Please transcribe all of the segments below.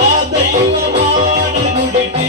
ఆ దైవమాడగుడికి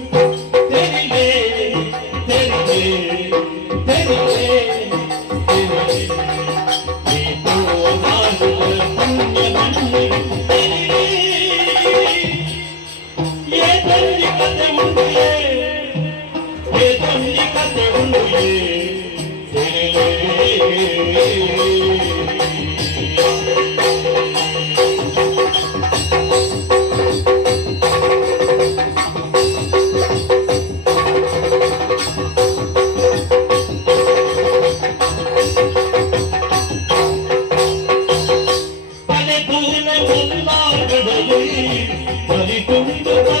కథ ముందుయే ఏ తల్లి కథ ముందుయే பலி கொண்டு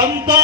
Santa